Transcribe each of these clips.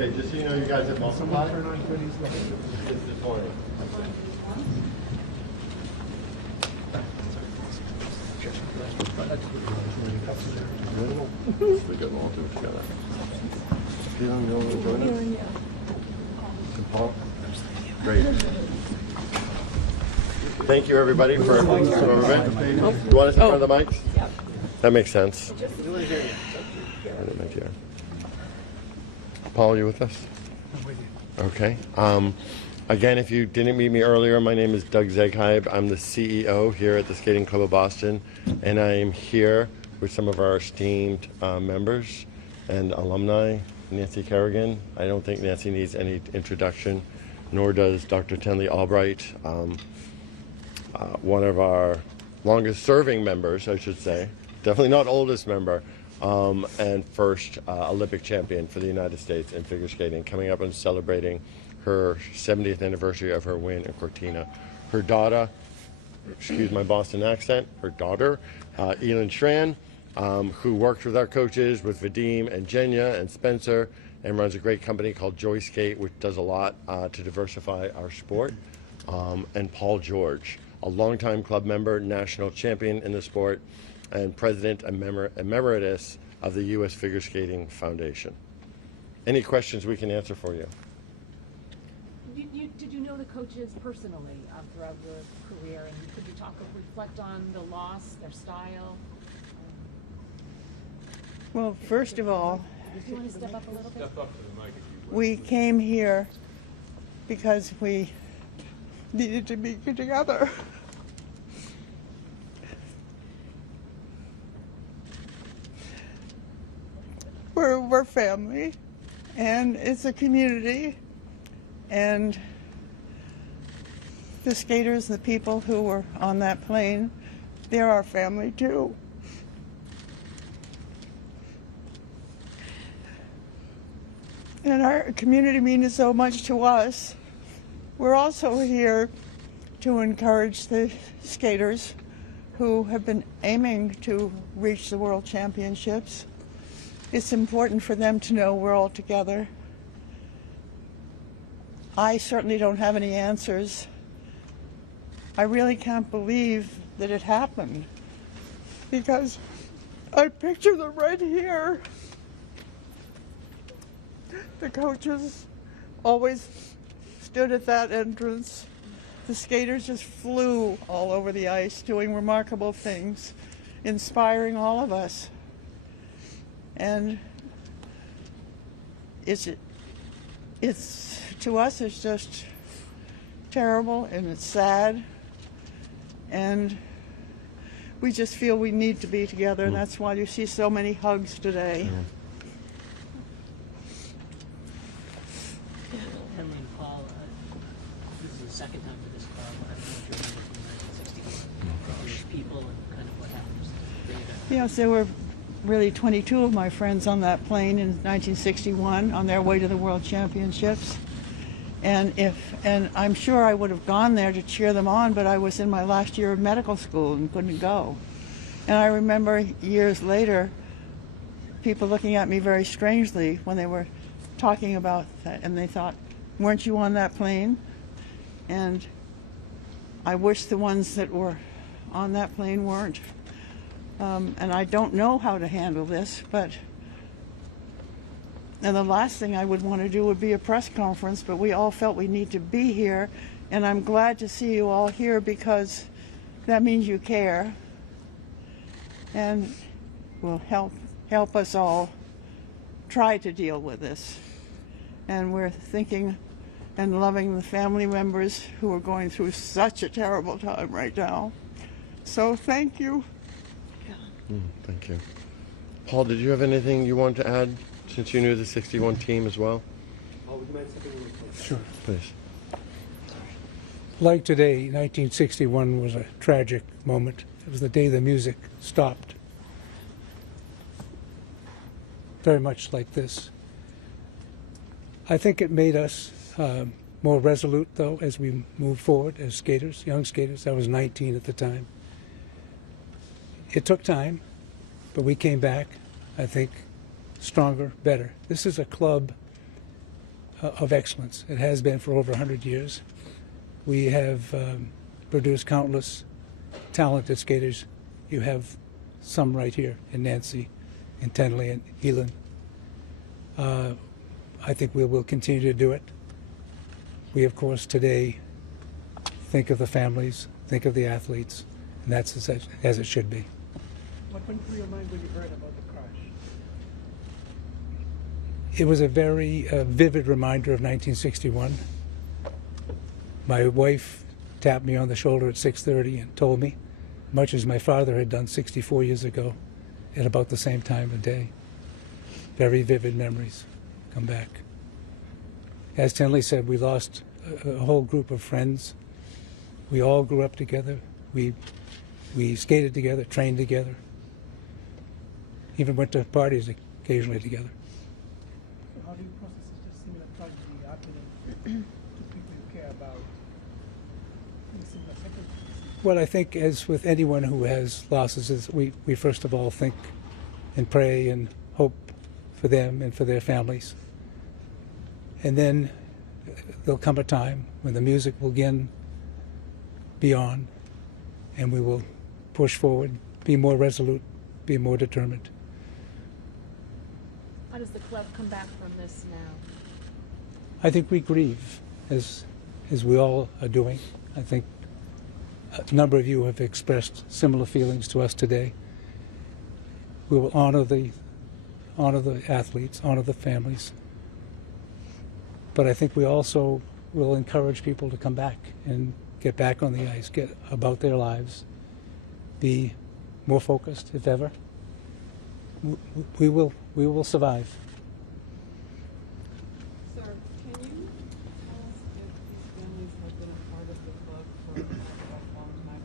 Okay, just so you know, you guys have multiplied this morning. We got all do it together. Feeling you want to join us? And Paul? Great. Thank you, everybody, for some of it. You want us in front of the mics? Yeah. That makes sense. Paul, are you with us? I'm with you. Okay. Again, if you didn't meet me earlier, my name is Doug Zegheib. I'm the CEO here at the Skating Club of Boston, and I am here with some of our esteemed members and alumni. Nancy Kerrigan. I don't think Nancy needs any introduction, nor does Dr. Tenley Albright, one of our longest serving members, I should say. Definitely not oldest member, and first Olympic champion for the United States in figure skating, coming up and celebrating her 70th anniversary of her win in Cortina. Her daughter, excuse my Boston accent, her daughter, Elin Schran, who works with our coaches, with Vadim and Jenya and Spencer, and runs a great company called Joy Skate, which does a lot to diversify our sport. And Paul George, a longtime club member, national champion in the sport, and president emeritus of the U.S. Figure Skating Foundation. Any questions we can answer for you? Did you know the coaches personally throughout your career, and could you reflect on the loss, their style? Well, first of all, Do you want to step up a little bit? Step up to the mic if you would. we came here because we needed to be together. We're family, and it's a community, and the skaters, the people who were on that plane, they're our family too. And our community means so much to us. We're also here to encourage the skaters who have been aiming to reach the World Championships. It's important for them to know we're all together. I certainly don't have any answers. I really can't believe that it happened, because I picture them right here. The coaches always stood at that entrance. The skaters just flew all over the ice, doing remarkable things, inspiring all of us. And it's to us, it's just terrible, and it's sad, and we just feel we need to be together, and that's why you see so many hugs today. Henley and Paul, this is the second time for this club. I don't know if you remember from 1960. There's people and kind of what happens. Yes, there were really 22 of my friends on that plane in 1961 on their way to the World Championships. And I'm sure I would have gone there to cheer them on, but I was in my last year of medical school and couldn't go. And I remember years later, people looking at me very strangely when they were talking about that, and they thought, weren't you on that plane? And I wish the ones that were on that plane weren't. And I don't know how to handle this, and the last thing I would want to do would be a press conference, but we all felt we need to be here, and I'm glad to see you all here because that means you care and will help us all try to deal with this. And we're thinking and loving the family members who are going through such a terrible time right now. So thank you. Thank you. Paul, did you have anything you wanted to add since you knew the 61 team as well? Would you mind stepping in? Sure. Please. Like today, 1961 was a tragic moment. It was the day the music stopped. Very much like this. I think it made us more resolute, though, as we moved forward as skaters, young skaters. I was 19 at the time. It took time, but we came back, I think, stronger, better. This is a club of excellence. It has been for over 100 years. We have produced countless talented skaters. You have some right here in Nancy, in Tenley, and Elon. I think we will continue to do it. We, of course, today think of the families, think of the athletes, and that's as it should be. What went through your mind when you heard about the crash? It was a very vivid reminder of 1961. My wife tapped me on the shoulder at 6:30 and told me, much as my father had done 64 years ago, at about the same time of day. Very vivid memories come back. As Tenley said, we lost a whole group of friends. We all grew up together. We skated together, trained together, even went to parties occasionally together. So how do you process such a similar tragedy happening to people you care about in similar circumstances? Well, I think as with anyone who has losses, is we first of all think and pray and hope for them and for their families. And then there'll come a time when the music will again be on, and we will push forward, be more resolute, be more determined. How does the club come back from this now? I think we grieve, as we all are doing. I think a number of you have expressed similar feelings to us today. We will honor the athletes, honor the families. But I think we also will encourage people to come back and get back on the ice, get about their lives, be more focused if ever. We will survive. Sir, can you tell us if these families have been a part of the club for how long Max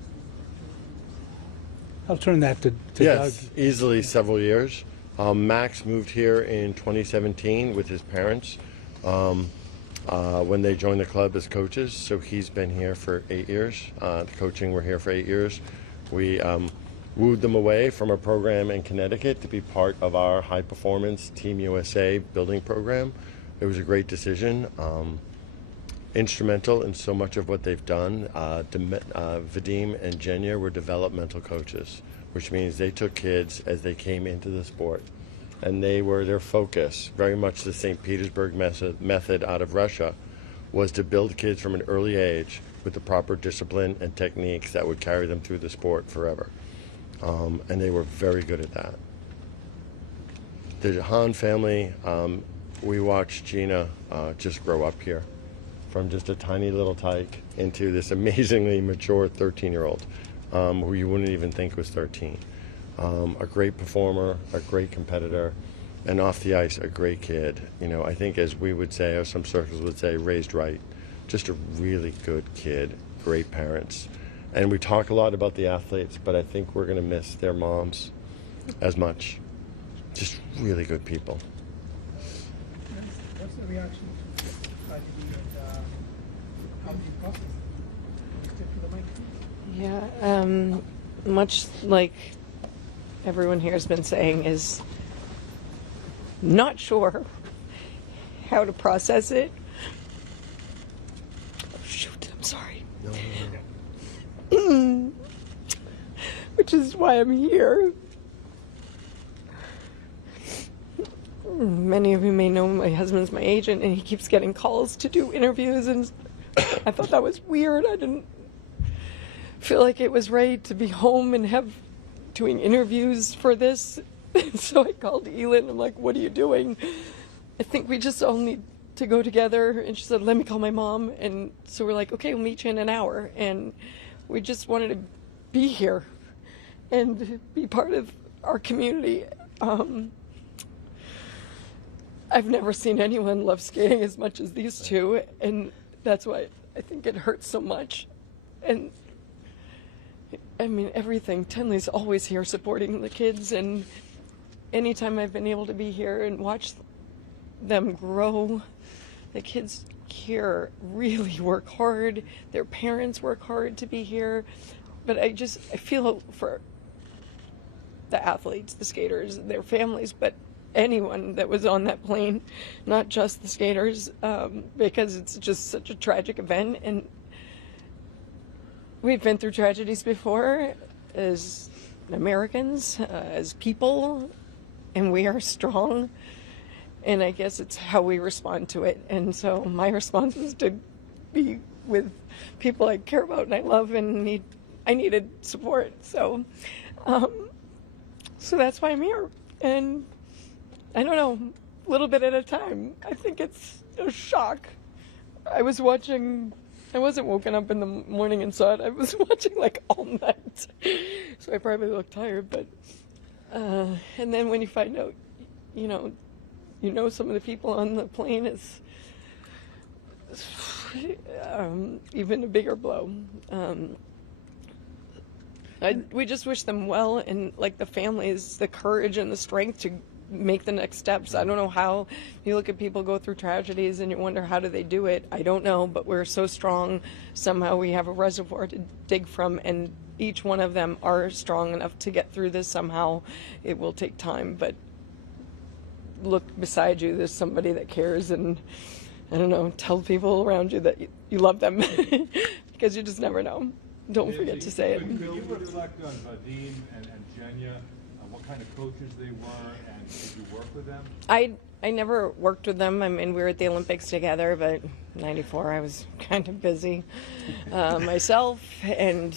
has I'll turn that to Yes, Doug. easily several years. Max moved here in 2017 with his parents when they joined the club as coaches. So he's been here for 8 years. Coaching, we're here for 8 years. We wooed them away from a program in Connecticut to be part of our high performance Team USA building program. It was a great decision. Instrumental in so much of what they've done. Vadim and Jenya were developmental coaches, which means they took kids as they came into the sport, and their focus, very much the St. Petersburg method out of Russia, was to build kids from an early age with the proper discipline and techniques that would carry them through the sport forever. And they were very good at that. The Hahn family, we watched Gina just grow up here from just a tiny little tyke into this amazingly mature 13-year-old who you wouldn't even think was 13. A great performer, a great competitor, and off the ice, a great kid. You know, I think as we would say, or some circles would say, raised right. Just a really good kid, great parents. And we talk a lot about the athletes, but I think we're going to miss their moms as much. Just really good people. What's the reaction to the tragedy and how do you process it? Can you step to the mic? Yeah, much like everyone here has been saying, is not sure how to process it. Oh, shoot, I'm sorry. Which is why I'm here. Many of you may know my husband's my agent, and he keeps getting calls to do interviews, and I thought that was weird. I didn't feel like it was right to be home and doing interviews for this. So I called Elin. I'm like, what are you doing? I think we just all need to go together. And she said, let me call my mom. And so we're like, okay, we'll meet you in an hour. And we just wanted to be here and be part of our community. I've never seen anyone love skating as much as these two, and that's why I think it hurts so much. And I mean, everything. Tenley's always here supporting the kids, and anytime I've been able to be here and watch them grow, the kids here really work hard. Their parents work hard to be here. But I feel for the athletes, the skaters, their families, but anyone that was on that plane, not just the skaters, because it's just such a tragic event. And we've been through tragedies before as Americans, as people, and we are strong. And I guess it's how we respond to it. And so my response was to be with people I care about and I love and I needed support. So that's why I'm here. And I don't know, a little bit at a time. I think it's a shock. I wasn't woken up in the morning and saw it. I was watching like all night. So I probably look tired, but, and then when you find out, you know some of the people on the plane is even a bigger blow. We just wish them well, and like the families, the courage and the strength to make the next steps. I don't know how. You look at people go through tragedies and you wonder, how do they do it? I don't know, but we're so strong. Somehow we have a reservoir to dig from, and each one of them are strong enough to get through this somehow. It will take time, but look beside you, there's somebody that cares, and I don't know, tell people around you that you love them because you just never know. Don't forget to say it. Can you reflect on Vadim and Jenya, what kind of coaches they were, and did you work with them? I never worked with them. I mean, we were at the Olympics together, but '94 I was kind of busy myself and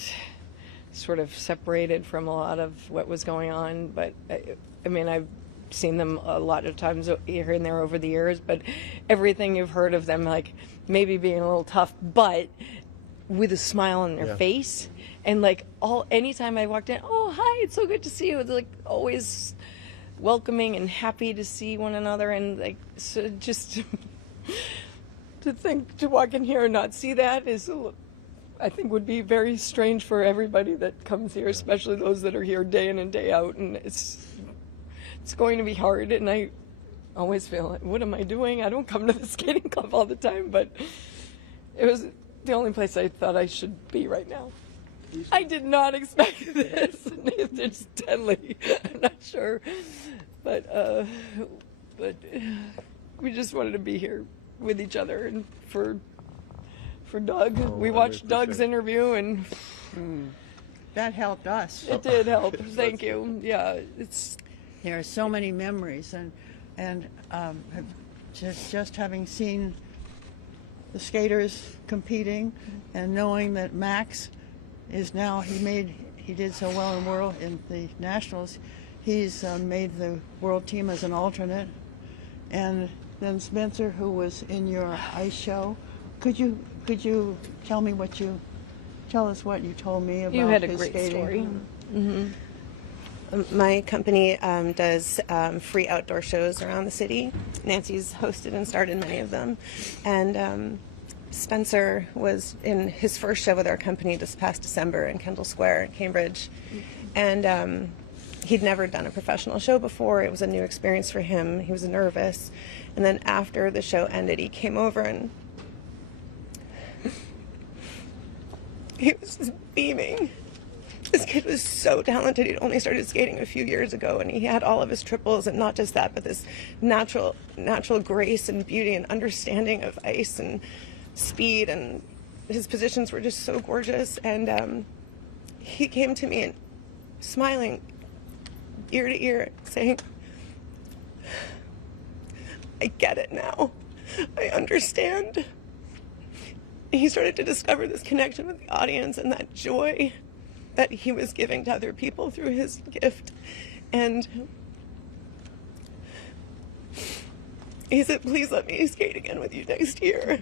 sort of separated from a lot of what was going on. But I mean, I've seen them a lot of times here and there over the years, but everything you've heard of them, like maybe being a little tough, but with a smile on their face, and like anytime I walked in, oh hi, it's so good to see you. It's like always welcoming and happy to see one another, and like so just to walk in here and not see that is, I think, would be very strange for everybody that comes here, especially those that are here day in and day out, and it's going to be hard. And I always feel like, what am I doing? I don't come to the skating club all the time, but it was the only place I thought I should be right now. I did not expect this. It's deadly. I'm not sure, but we just wanted to be here with each other, and for Doug. We watched Doug's interview, and that helped us. It did help. Thank you. Yeah, there are so many memories, and just having seen the skaters competing, and knowing that Max is now, he did so well in the nationals. He's made the world team as an alternate, and then Spencer, who was in your ice show. Could you tell us what you told me about? You had a his great skating? story. Mm-hmm. My company does free outdoor shows around the city. Nancy's hosted and started many of them. And Spencer was in his first show with our company this past December in Kendall Square in Cambridge. And he'd never done a professional show before. It was a new experience for him. He was nervous. And then after the show ended, he came over and he was just beaming. This kid was so talented. He'd only started skating a few years ago, and he had all of his triples, and not just that, but this natural grace and beauty and understanding of ice and speed, and his positions were just so gorgeous. And he came to me and smiling ear to ear, saying, I get it now. I understand. He started to discover this connection with the audience and that joy that he was giving to other people through his gift. And he said, please let me skate again with you next year.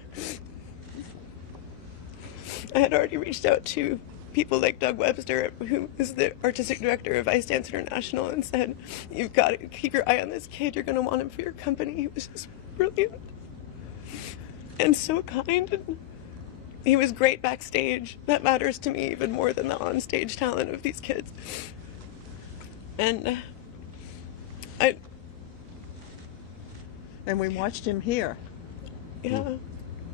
I had already reached out to people like Doug Webster, who is the artistic director of Ice Dance International, and said, you've got to keep your eye on this kid. You're going to want him for your company. He was just brilliant and so kind. And he was great backstage. That matters to me even more than the on-stage talent of these kids. And we watched him here. Yeah,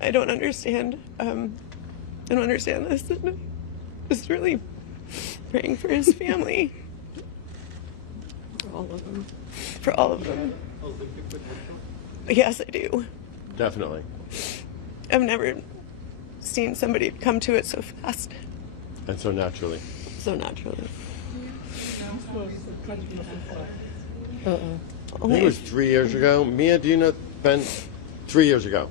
I don't understand. I don't understand this. And I'm just really praying for his family. For all of them. For all of them. Olympic potential? Yes, I do. Definitely. I've never seen somebody come to it so fast, And so naturally. so naturally. This was a tragic loss of life. I think it was 3 years ago. Mia, do you know Ben? 3 years ago.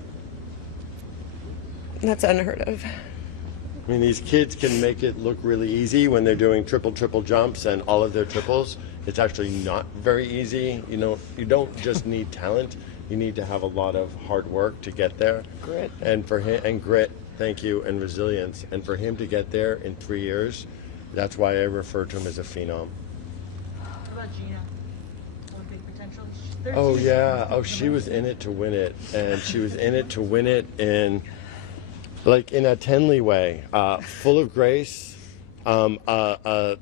That's unheard of. I mean, these kids can make it look really easy when they're doing triple jumps and all of their triples. It's actually not very easy. You know, you don't just need talent. You need to have a lot of hard work to get there. Grit. And for him, and grit, thank you, and resilience. And for him to get there in 3 years, that's why I refer to him as a phenom. What about Gina? Olympic potential? Oh yeah. Oh, she was in it to win it, and she was in it to win it in, like, in a Tenley way, full of grace, a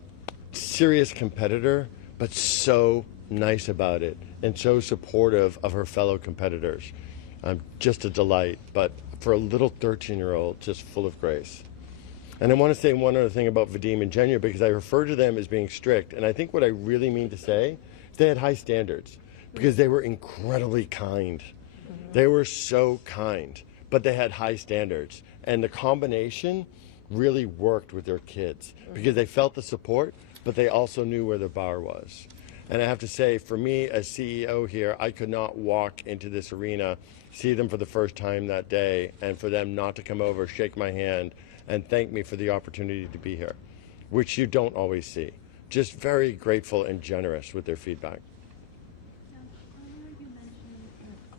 serious competitor, but so nice about it and so supportive of her fellow competitors. Just a delight, but for a little 13-year-old, just full of grace. And I want to say one other thing about Vadim and Jenya, because I refer to them as being strict, and I think what I really mean to say is they had high standards, because they were incredibly kind. They were so kind, but they had high standards. And the combination really worked with their kids, because they felt the support, but they also knew where the bar was. And I have to say, for me as CEO here, I could not walk into this arena, see them for the first time that day, and for them not to come over, shake my hand, and thank me for the opportunity to be here, which you don't always see. Just very grateful and generous with their feedback. Now, earlier you mentioned,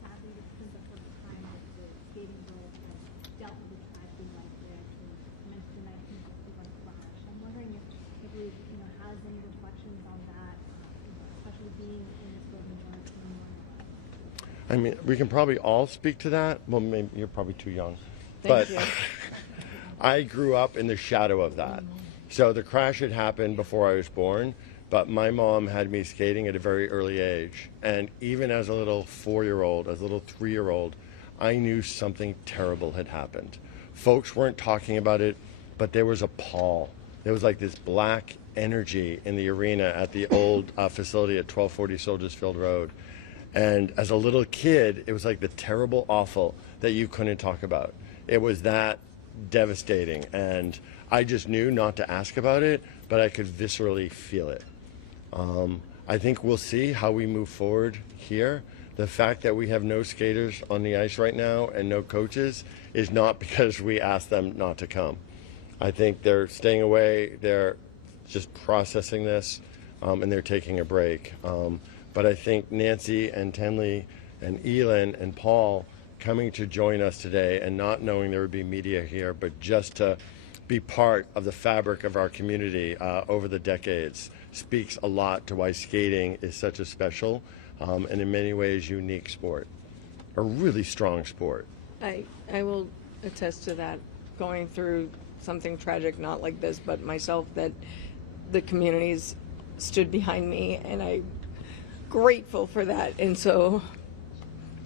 sadly, this isn't the first time that the skating world has dealt with a tragedy like this, and you mentioned the 1961 crash. I'm wondering if we, has any reflections on that, especially being in this building when it's been I mean, we can probably all speak to that. Well, maybe you're probably too young. Thank but you. I grew up in the shadow of that. So the crash had happened before I was born, but my mom had me skating at a very early age. And even as a little 4-year-old, as a little 3-year-old, I knew something terrible had happened. Folks weren't talking about it, but there was a pall. There was like this black energy in the arena at the old facility at 1240 Soldiers Field Road. And as a little kid, it was like the terrible awful that you couldn't talk about. It was that devastating, and I just knew not to ask about it, but I could viscerally feel it. I think we'll see how we move forward here. The fact that we have no skaters on the ice right now and no coaches is not because we asked them not to come. I think they're staying away, they're just processing this, and they're taking a break. But I think Nancy and Tenley and Elin and Paul coming to join us today, and not knowing there would be media here, but just to be part of the fabric of our community over the decades, speaks a lot to why skating is such a special and in many ways unique sport, a really strong sport. I will attest to that, going through something tragic, not like this, but myself, that the communities stood behind me, and I'm grateful for that. And so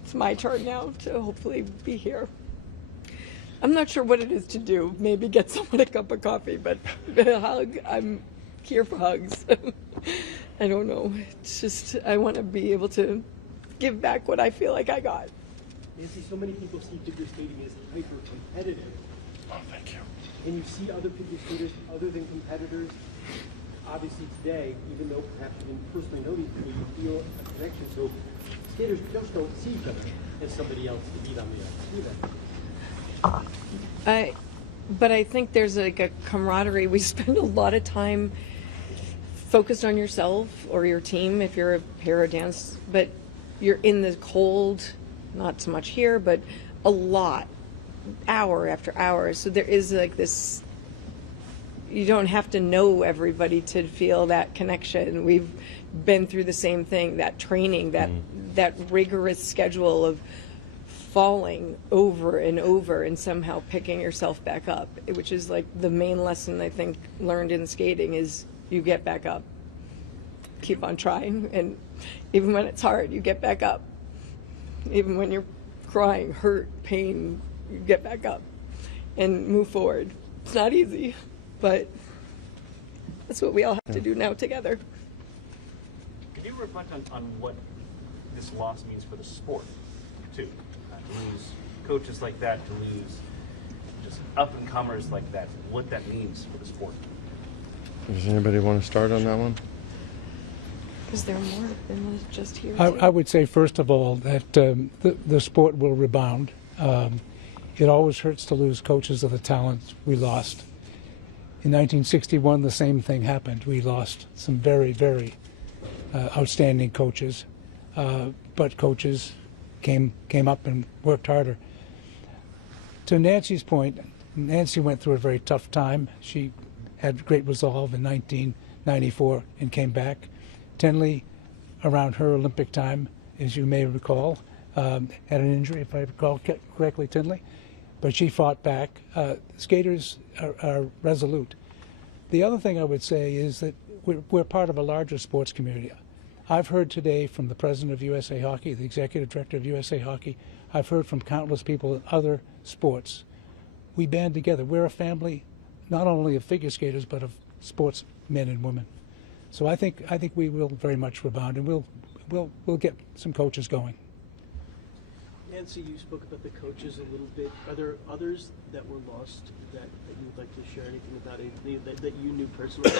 it's my turn now to hopefully be here. I'm not sure what it is to do. Maybe get someone a cup of coffee, but a hug, I'm here for hugs. I don't know. It's just, I want to be able to give back what I feel like I got. Nancy, so many people see figure skating as hyper-competitive. Oh, thank you. And you see other figure skaters other than competitors. Obviously today, even though perhaps you didn't personally know these people, you feel a connection. So skaters just don't see each other as somebody else to beat on the ice, do they? But I think there's like a camaraderie. We spend a lot of time focused on yourself or your team if you're a para dance, but you're in the cold, not so much here, but a lot, hour after hour. So there is like this, you don't have to know everybody to feel that connection. We've been through the same thing, that training, that rigorous schedule of falling over and over and somehow picking yourself back up, which is like the main lesson I think learned in skating is you get back up. Keep on trying, and even when it's hard, you get back up. Even when you're crying, hurt, pain, you get back up and move forward. It's not easy, but that's what we all have to do now together. Could you reflect on what this loss means for the sport, too. To lose coaches like that, to lose just up-and-comers like that, what that means for the sport. Does anybody want to start on that one? Is there more than just here? I would say, first of all, that the sport will rebound. It always hurts to lose coaches of the talent we lost. In 1961, the same thing happened. We lost some very, very outstanding coaches, but coaches came up and worked harder. To Nancy's point, Nancy went through a very tough time. She had great resolve in 1994 and came back. Tenley, around her Olympic time, as you may recall, had an injury, if I recall correctly, Tenley, but she fought back. Skaters are resolute. The other thing I would say is that we're part of a larger sports community. I've heard today from the president of USA Hockey, the executive director of USA Hockey. I've heard from countless people in other sports. We band together. We're a family, not only of figure skaters, but of sports men and women. So I think we will very much rebound, and we'll get some coaches going. Nancy, you spoke about the coaches a little bit. Are there others that were lost that you would like to share anything about, anything that you knew personally?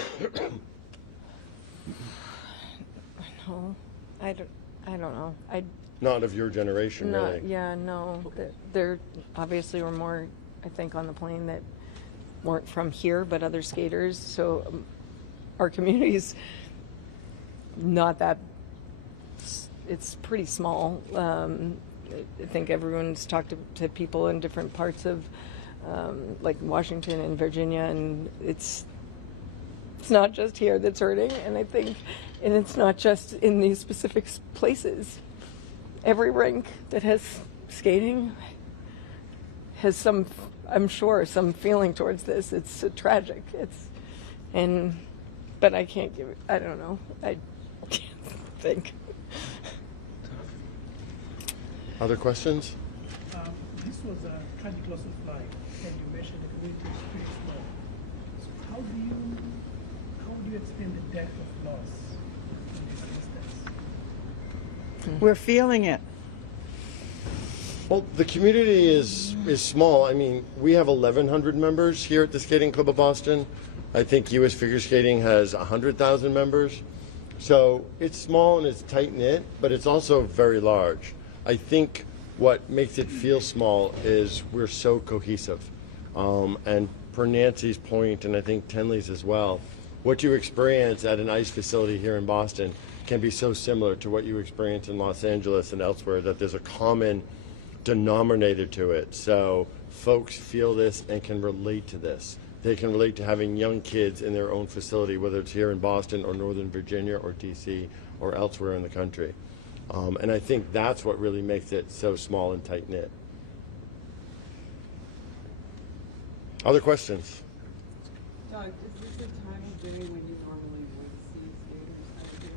No, I don't know. Not of your generation, really. Yeah, no. Okay. There obviously were more, I think, on the plane that weren't from here, but other skaters. So our community's not that. It's pretty small. I think everyone's talked to people in different parts of, like Washington and Virginia, and it's not just here that's hurting. And I think, and it's not just in these specific places. Every rink that has skating has some, I'm sure, some feeling towards this. It's tragic. But I can't give it. I don't know. I can't think. Other questions? This was a tragic loss of life, and you mentioned the community is pretty small. So how would you explain the depth of loss in this instance? We're feeling it. Well, the community is small. I mean, we have 1,100 members here at the Skating Club of Boston. I think U.S. Figure Skating has 100,000 members. So it's small and it's tight-knit, but it's also very large. I think what makes it feel small is we're so cohesive. And per Nancy's point, and I think Tenley's as well, what you experience at an ice facility here in Boston can be so similar to what you experience in Los Angeles and elsewhere, that there's a common denominator to it. So folks feel this and can relate to this. They can relate to having young kids in their own facility, whether it's here in Boston or Northern Virginia or DC or elsewhere in the country. And I think that's what really makes it so small and tight-knit. Other questions? Doug, is this a time of day when you normally would see skaters out here?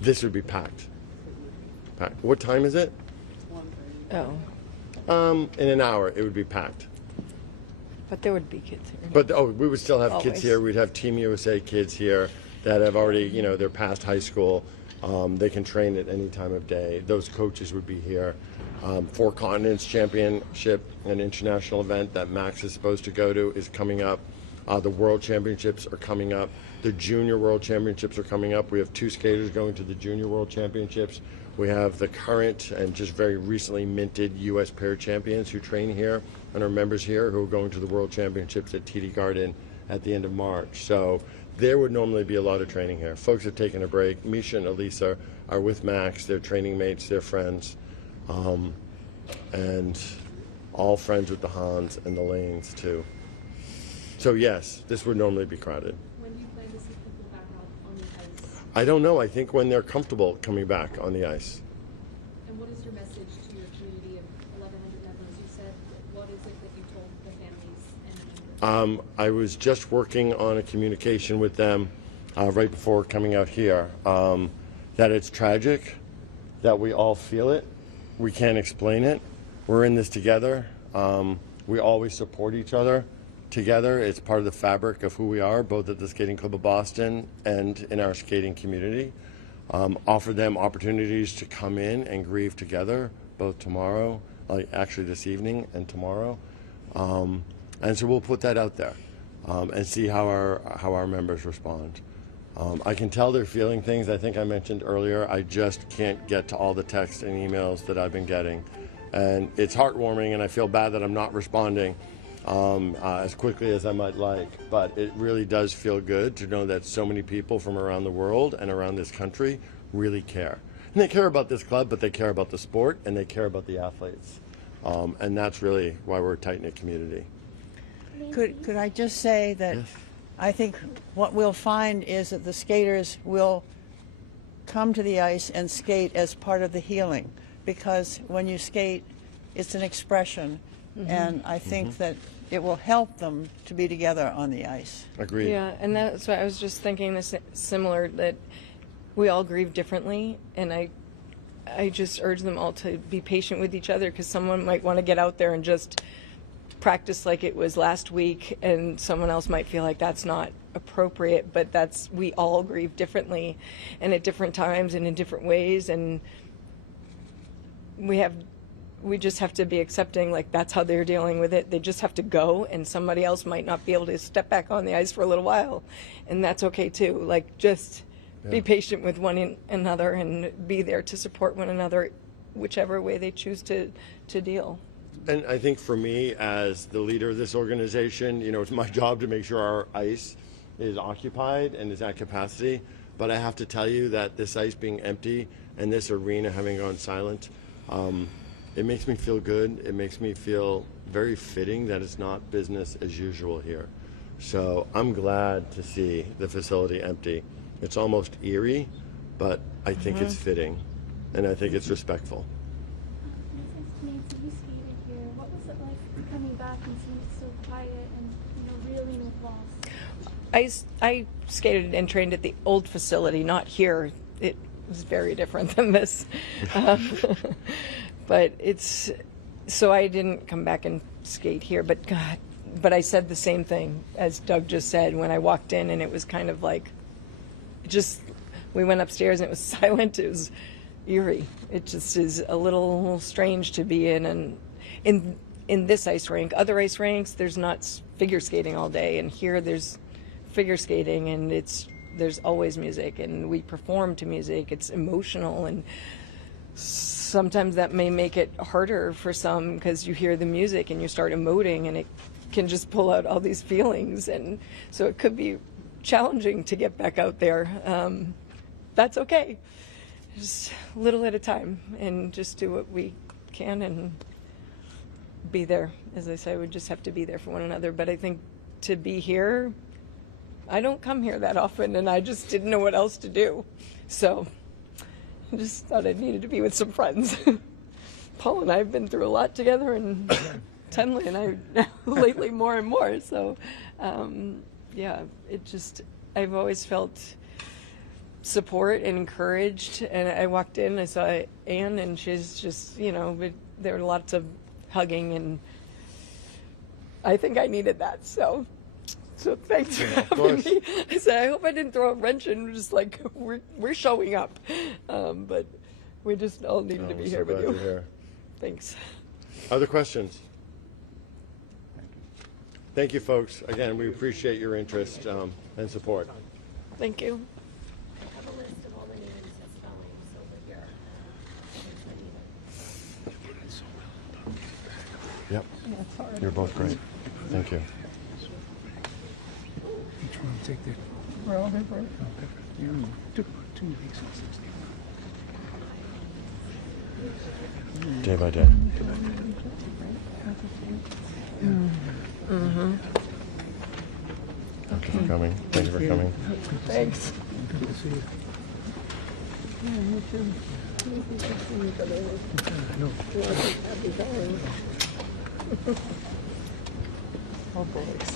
This would be packed. Packed. What time is it? 1:30. Oh. In an hour, it would be packed. But there would be kids here. But we would still have Always. kids here. We'd have Team USA kids here that have already, they're past high school. They can train at any time of day. Those coaches would be here. Four Continents Championship, an international event that Max is supposed to go to, is coming up. The World Championships are coming up. The Junior World Championships are coming up. We have 2 skaters going to the Junior World Championships. We have the current and just very recently minted U.S. pair champions who train here and are members here, who are going to the World Championships at TD Garden at the end of March. So there would normally be a lot of training here. Folks have taken a break. Misha and Elisa are with Max. They're training mates. They're friends. And all friends with the Hans and the Lanes, too. So, yes, this would normally be crowded. When do you plan to see people back out on the ice? I don't know. I think when they're comfortable coming back on the ice. And what is your message to your community of 1,100 members? You said, what is it that you told the families and members? I was just working on a communication with them right before coming out here, that it's tragic, that we all feel it. We can't explain it. We're in this together. We always support each other together. It's part of the fabric of who we are, both at the Skating Club of Boston and in our skating community. offer them opportunities to come in and grieve together, both tomorrow, like actually this evening and tomorrow. And so we'll put that out there and see how our members respond. I can tell they're feeling things. I think I mentioned earlier, I just can't get to all the texts and emails that I've been getting. And it's heartwarming, and I feel bad that I'm not responding as quickly as I might like. But it really does feel good to know that so many people from around the world and around this country really care. And they care about this club, but they care about the sport, and they care about the athletes. And that's really why we're a tight-knit community. Could I just say that Yes. I think what we'll find is that the skaters will come to the ice and skate as part of the healing, because when you skate, it's an expression, and I think that it will help them to be together on the ice. Agreed. Yeah, and that's why I was just thinking this similar, that we all grieve differently, and I just urge them all to be patient with each other, because someone might want to get out there and just practice like it was last week, and someone else might feel like that's not appropriate, but we all grieve differently and at different times and in different ways, and we just have to be accepting, like, that's how they're dealing with it. They just have to go, and somebody else might not be able to step back on the ice for a little while, and that's okay too. Like, just be patient with one another and be there to support one another, whichever way they choose to deal. And I think for me, as the leader of this organization, you know, it's my job to make sure our ice is occupied and is at capacity. But I have to tell you that this ice being empty and this arena having gone silent, it makes me feel good. It makes me feel very fitting that it's not business as usual here. So I'm glad to see the facility empty. It's almost eerie, but I think it's fitting, and I think it's respectful. Nancy, you skated here. What was it like coming back and seeing it so quiet and, reeling with loss? I skated and trained at the old facility, not here. It was very different than this. But so I didn't come back and skate here, but God, but I said the same thing as Doug just said when I walked in, and it was kind of like, we went upstairs and it was silent. It was eerie. It just is a little strange to be in, and in this ice rink. Other ice rinks, there's not figure skating all day, and here there's figure skating, and there's always music, and we perform to music. It's emotional, and sometimes that may make it harder for some, because you hear the music and you start emoting, and it can just pull out all these feelings, and so it could be challenging to get back out there. That's okay. Just a little at a time, and just do what we can and be there. As I say, we just have to be there for one another. But I think to be here, I don't come here that often, and I just didn't know what else to do. So I just thought I needed to be with some friends. Paul and I have been through a lot together, and Tenley and I lately more and more. So yeah, I've always felt support and encouraged, and I walked in, I saw Anne, and she's just, there were lots of hugging, and I think I needed that, so thanks for having me. I said, I hope I didn't throw a wrench in, just like, we're showing up, but we just all needed to be here with you. Here. Thanks. Other questions? Thank you, folks. Again, we appreciate your interest and support. Thank you. I have a list of all the names and spellings over here. Yep. You're both great. Thank you. Each one take their. We're all different. You took 2 weeks and 60. Day by day. Thank you for coming. Thank you for coming. Thanks. Good to see you. Yeah, me too. No. Oh, boys.